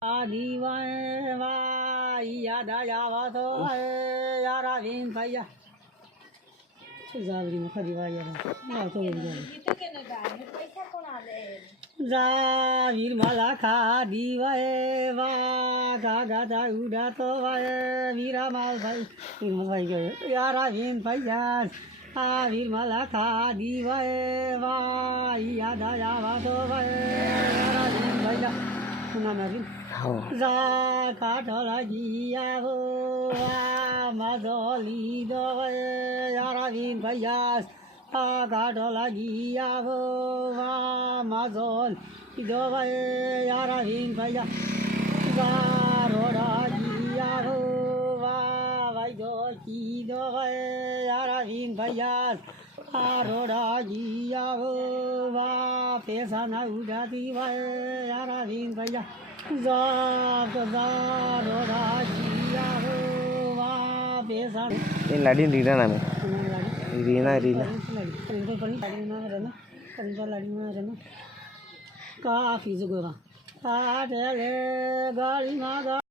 દીવાય વા યાદ આવા તો યારા વીન ભૈયા જાવરીમાં ખરી વા યાર તો જા વીર માલા ખા દીવાય વા ગા ગા ઉડા તો વાય વીરા માલ ભાઈ ભાઈ ગયો યારા વીન ભૈયા આ વીર માલા ખા દીવાય વા યાદ આવા તો યારા વીન ભૈયા નાના જા કાઠલા જીયા હો મધોલી દો યારા વીન ભૈયા આ કાઠલા જીયા હો મધોલ દો યારા વીન ભૈયા જા રોડા જીયા હો ભાઈ દો કી દો યારા વીન ભૈયા આ રોડા જીયા હો પૈસા ના ઉડાતી યારા વીન ભૈયા ये लाडी रीना नाम है रीना रीना काफी जुगवा गाड़ी